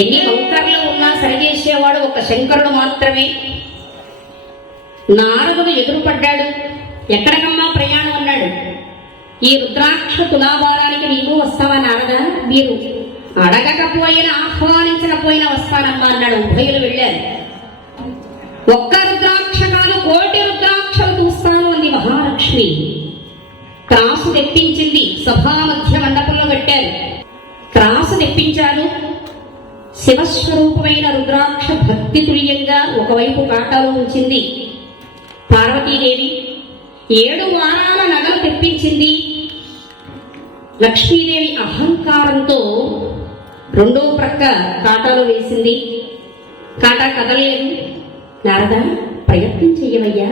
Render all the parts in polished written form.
ఎన్ని వంకర్లు ఉన్నా సరిచేసేవాడు ఒక శంకరుడు మాత్రమే. నారదుడు ఎదురుపడ్డాడు. ఎక్కడికమ్మా ప్రయాణం అన్నాడు. ఈ రుద్రాక్ష తులాభారానికి నీవు వస్తావా నారద? మీరు అడగకపోయినా ఆహ్వానించకపోయినా వస్తానమ్మా అన్నాడు. ఉభయులు వెళ్ళారు. ఒక్క రుద్రాక్ష కాదు, 1,000,000 రుద్రాక్షలు చూస్తాను అంది మహాలక్ష్మి. త్రాసు తెప్పించింది. సభా మధ్య మండపంలో పెట్టారు. త్రాసు తెప్పించారు. శివస్వరూపమైన రుద్రాక్ష భక్తి తుల్యంగా ఒకవైపు కాటాలో ఉంచింది. పార్వతీదేవి 7 వారాల నగలు తెప్పించింది. లక్ష్మీదేవి అహంకారంతో రెండో ప్రక్క కాటాలో వేసింది. కాటా కదలలేదు. నారద, ప్రయత్నం చెయ్యవయ్యా.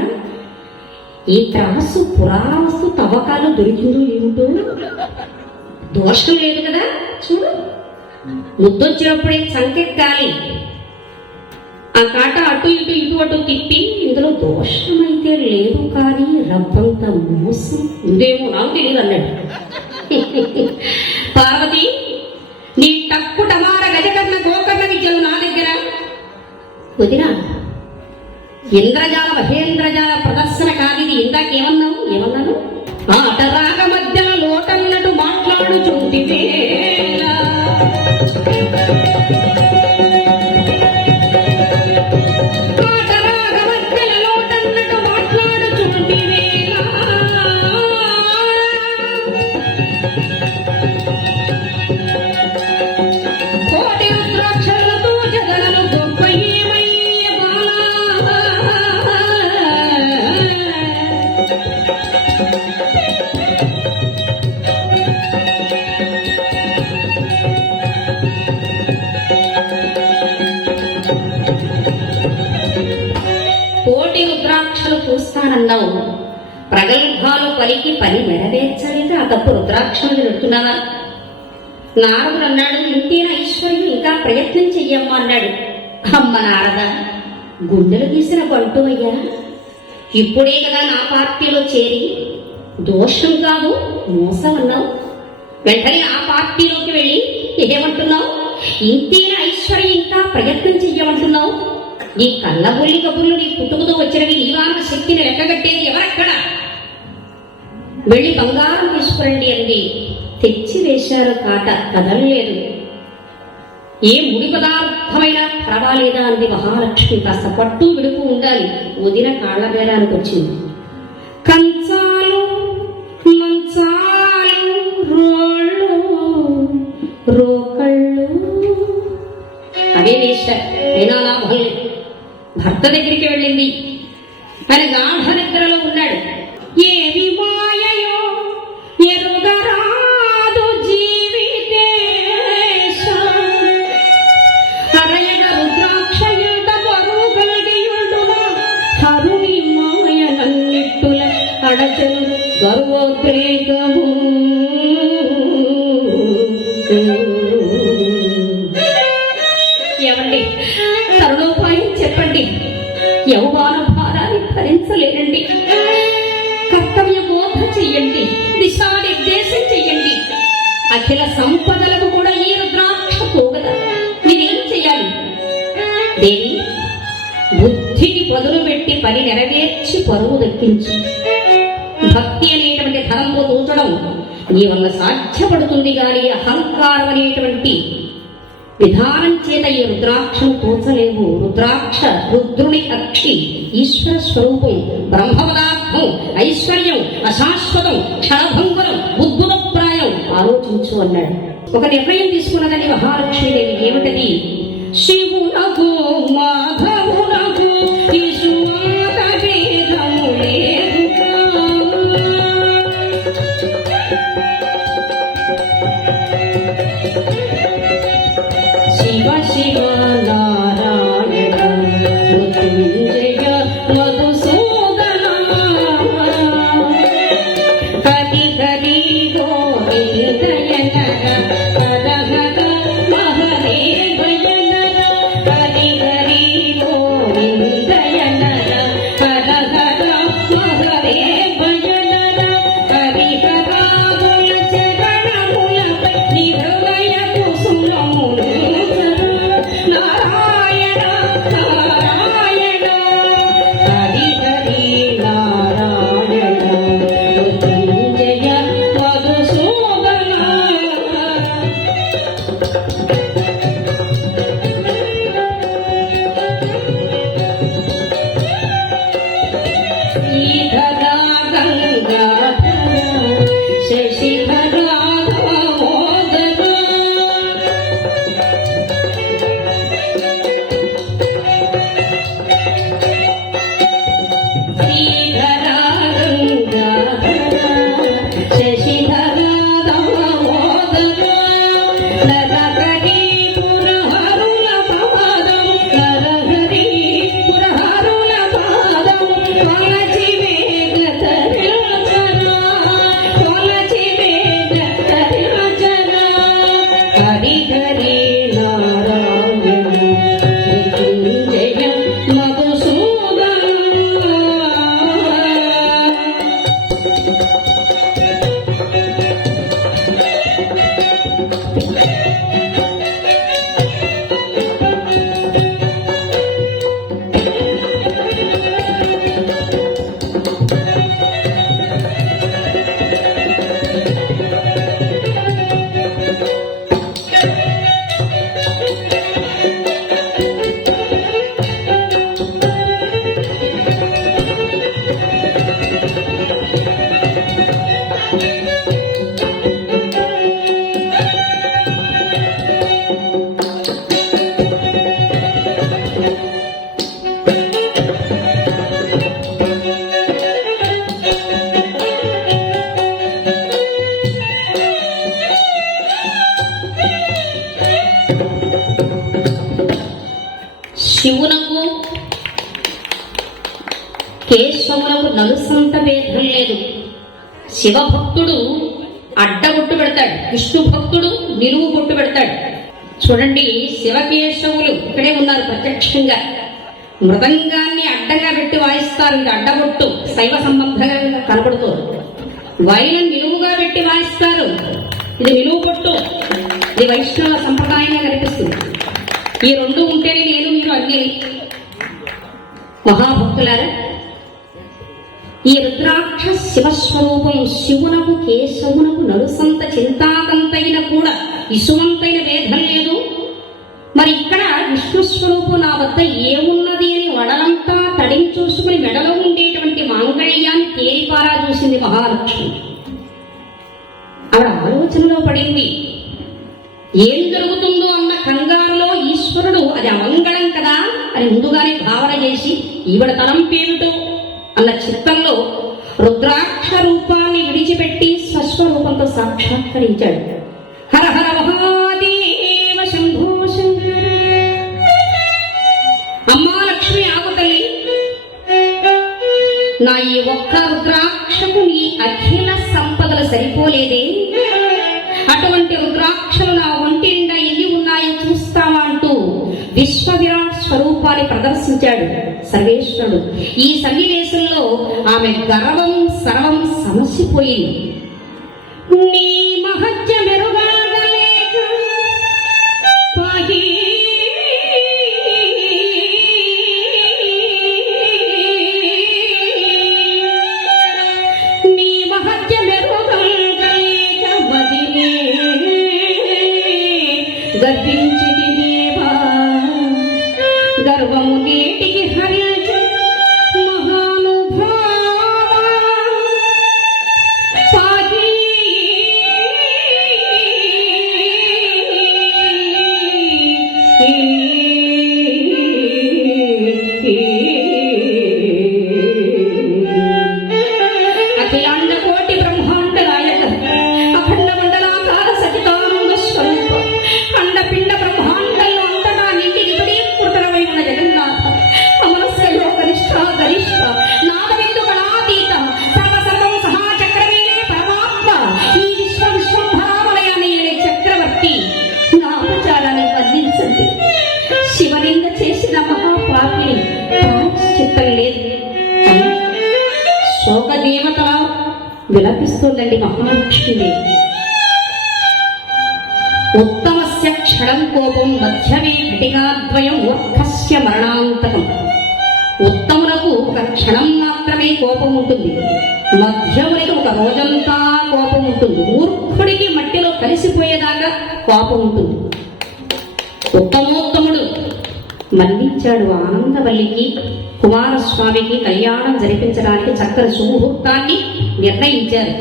ఈ త్రాసు పురావస్తు తవ్వకాలు దొరికిందో ఏమిటో, దోషం లేదు కదా, చూడు. ముద్దొచ్చినప్పుడే సంకెక్కాలి. ఆ కాట అటు ఇటు ఇటు అటు తిప్పి ఇందులో దోషమైతే లేదు కానీ రవ్వంత మోసం ఉందేమో నాకు తెలియదు అన్నాడు. పార్వతి, నీ టక్కు టమార గజకర్ణ గోకర్ణ విద్యలు నా దగ్గర వదినా. ఇంద్రజాల మహేంద్రజాల ప్రదర్శన కాదిది. ఇందాకేమన్నాను? ఆటరాగ మధ్యలో లోటన్నట్టు మాట్లాడుచుంటివే. చూస్తానన్నావు, ప్రగల్భాలు పలికి పని నెరవేర్చలేక ఆ తప్పు రుద్రాక్షలు పెడుతున్నావా? నారదుడు అన్నాడు, ఇంతేనా ఐశ్వర్యం, ఇంకా ప్రయత్నం చెయ్యమ్మా అన్నాడు. అమ్మ నారద, గుండెలు గీసిన బంటు అయ్యా, ఇప్పుడే కదా నా పార్టీలో చేరి దోషం కాదు మోసం అన్నావు. వెంటనే ఆ పార్టీలోకి వెళ్ళి ఏమంటున్నావు? ఇంతేనా ఐశ్వర్యం, ఇంకా ప్రయత్నం చెయ్యమంటున్నావు? నీ కళ్ళబొల్లి కబుర్లు నీ పుట్టుకతో వచ్చినవి. నీవాన శక్తిని లెక్కగట్టేది ఎవరక్కడ? వెళ్ళి బంగారం తీసుకురండి అంది. తెచ్చి వేశారు. కాట కదలలేదు. ఏ ముడి పదార్థమైనా పర్వాలేదా అంది మహాలక్ష్మి. కాస్త పట్టు విడుపు ఉండాలి. వదిన కాళ్ల బేరానికి వచ్చింది. కంచాలు మంచాలు రోళ్ళు రోకళ్ళు అవే వేశారు. లాభం లేదు. భర్త దగ్గరికి వెళ్ళింది. ఆయన గాఢ నిద్రలో ఉన్నాడు. ఏమి మాయయో ఎరుగరాదు జీవితేశం, హరయన రుద్రాక్షయుత బరువు కలిగియుడునా, హరుని మాయనన్నిట్టుల అడచను గర్వోద్రేకము. ఏమండి, తరుణోపాయం చెప్పండి. యౌవాన భారాన్ని భరించలేనండి. కర్తవ్య బోధ చెయ్యండి. దిశానిర్దేశం చెయ్యండి. అఖిల సంపదలకు కూడా ఈ రుద్రాక్ష పోగదా. నేనేం చెయ్యాలి? దేవి, బుద్ధికి పదులు పెట్టి పని నెరవేర్చి పరువు దక్కించు. భక్తి అనేటువంటి ధనంలో తోచడం నీ వల్ల సాధ్యపడుతుంది గాని అహంకారం అనేటువంటి విధానం చేత ఈ రుద్రాక్షను తోచలేవు. రుద్రాక్ష రుద్రుని అక్షి, ఈశ్వర స్వరూపం, బ్రహ్మపదార్థం, ఐశ్వర్యం, అశాశ్వతం, క్షణభంగురం, బుద్ధులప్రాయం. ఆలోచించు అన్నాడు. ఒక నిర్ణయం తీసుకున్నదని మహాలక్ష్మీదేవి. ఏమిటది? శివునకు మాధవునకు ఈశ్వర భేదము లేదు. శివ శివ నారాయణ మృత్యుంజయ మధుసూదన, హరి హరి గోవిందయన హర హర మహరే భజన. శివునకు కేశవులకు నలుసంత భేదం లేదు. శివభక్తుడు అడ్డగొట్టు పెడతాడు, విష్ణు భక్తుడు నిలువు బొట్టు పెడతాడు. చూడండి, శివకేశవులు ఇక్కడే ఉన్నారు ప్రత్యక్షంగా. మృదంగాన్ని అడ్డంగా పెట్టి వాయిస్తారు, ఇది అడ్డగొట్టు శైవ సంబంధంగా కనబడుతుంది. వైనం నిలువుగా పెట్టి వాయిస్తారు, ఇది నిలువు బొట్టు, ఇది వైష్ణవ సంప్రదాయంగా కనిపిస్తుంది. ఈ రెండు ఉంటేనే నేను మీరు అన్ని. మహాభక్తులారా, ఈ రుద్రాక్ష శివస్వరూపం శివునకు కేశవునకు నలుసంత చింతాకంతైన కూడా ఇసుమంతైన భేదం లేదు. మరి ఇక్కడ విష్ణు స్వరూపం నా వద్ద ఏమున్నది అని వడలంతా తడిని చూసుకుని మెడలో ఉండేటువంటి మాంగళ్యాన్ని తేరిపారా చూసింది మహాలక్ష్మి. ఆవిడ ఆలోచనలో పడింది. ఏం జరుగుతుందో అన్న కంగారులో ఈశ్వరుడు అది అమంగళం కదా అని ముందుగానే భావన చేసి ఈవిడ తలంపేమిటో అన్న చిత్తంలో రుద్రాక్ష రూపాన్ని విడిచిపెట్టి స్వస్వరూపంతో సాక్షాత్కరించాడు. హర హర మహాదేవ శంభో శంకర. అమ్మా లక్ష్మి, ఆగు తల్లి, నా ఈ ఒక్క రుద్రాక్షకు నీ అఖిల సంపదలు సరిపోలేదే, అటువంటి రుద్రాక్షలు నా ఒంటి నిండా ఎన్ని ఉన్నాయో చూస్తావా అంటూ విశ్వవిరాట్ స్వరూపాన్ని ప్రదర్శించాడు సర్వేశ్వరుడు. ఈ సన్నివేశంలో ఆమె గర్వం సర్వం సమసిపోయింది. నీ మహత్య మెరుగలేక పాహి నీ మహత్య మెరుగలేక బదిలే గర్వించితి దేవా, గర్వము నేటికి హరించ మహానుభావ పాహి. అఖిలాండ కోటి బ్రహ్మాండ నాయక అఖండ మండలాకార సచితానంద స్వరూప ఖండపిండ బ్రహ్మాండంలో అంతటా నిండి నిబిడీకృతమై ఉన్న జగన్నాథ అమరస్య లోక నిష్ఠ గరిష్ఠ నాదబిందు గణాతీత సర్వసర్వం సహాచక్రమేలే పరమాత్మ ఈ విశ్వంభరామలయాన్ని చక్రవర్తి నా అపచారాన్ని వర్ణించండి. శివలింగ చేసిన మహాపాపిని చిత్తం లేదు అని శోకదేవత విలపిస్తోందండి మహాలక్ష్మీదేవి. ఉత్తమస్య క్షణం కోపం మధ్యమే ఘటికాద్వయం మూర్ఖస్య మరణాంతకం. ఉత్తములకు ఒక క్షణం మాత్రమే కోపం ఉంటుంది, మధ్యమునికి ఒక రోజంతా కోపం ఉంటుంది, మూర్ఖుడికి మట్టిలో కలిసిపోయేదాకా కోపం ఉంటుంది. ఉత్తమోత్తముడు మన్నించాడు. ఆనందవల్లికి కుమారస్వామికి కళ్యాణం జరిపించడానికి చక్కని సుముహూర్తాన్ని నిర్ణయించారు.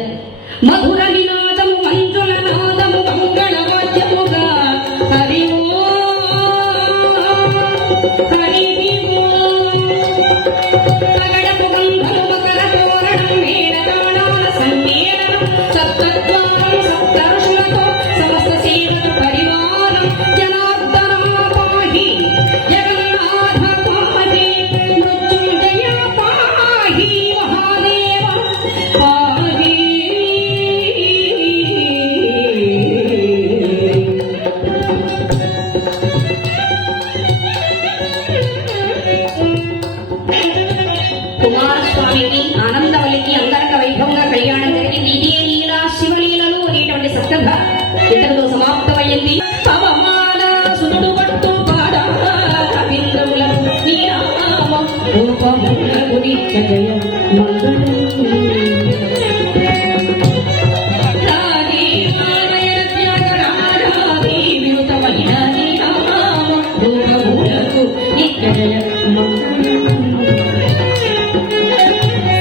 మధుర నినాదము మంజుల నాదము మంగళవాద్యముగా హరి హరి పగడపు గంధము మకర తోరణం మేళతాళాల సమ్మేళనం సప్తద్వారం సప్తర్షులతో సమస్త సేవక పరివారం జనార్దన పాహి జగన్నాథ పాహి మృత్యుంజయ పాహి మహాదేవ పాహి. కుమారస్వామికి ఆనందవల్లికి అంగరంగ వైభవంగా కళ్యాణం జరిగింది. ఇదే లీల శివలీలలు అనేటువంటి సప్తభ ఇంతటితో సమాప్తమయ్యింది. పవమాన సుతుడు పట్టు పాడ కవీంద్రములకు శ్రీరామ రూపములకు నిత్య జయ మంగళం.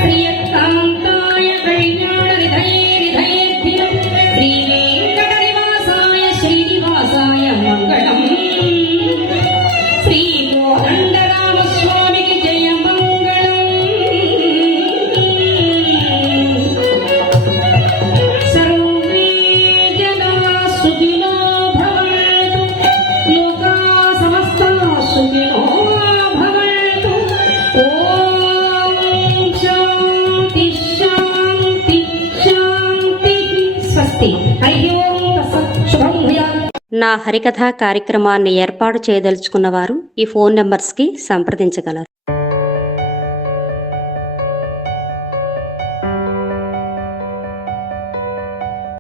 శ్రీయకాంతాయ కళ్యాణ నిధయే నిధయేభ్యం శ్రీ వెంకటనివాసాయ శ్రీనివాసాయ మంగళం. శ్రీ కోదండరామస్వామికి జయ మంగళం. నా హరికథ కార్యక్రమాన్ని ఏర్పాటు చేయదలుచుకున్నవారు ఈ ఫోన్ నెంబర్స్కి సంప్రదించగలరు.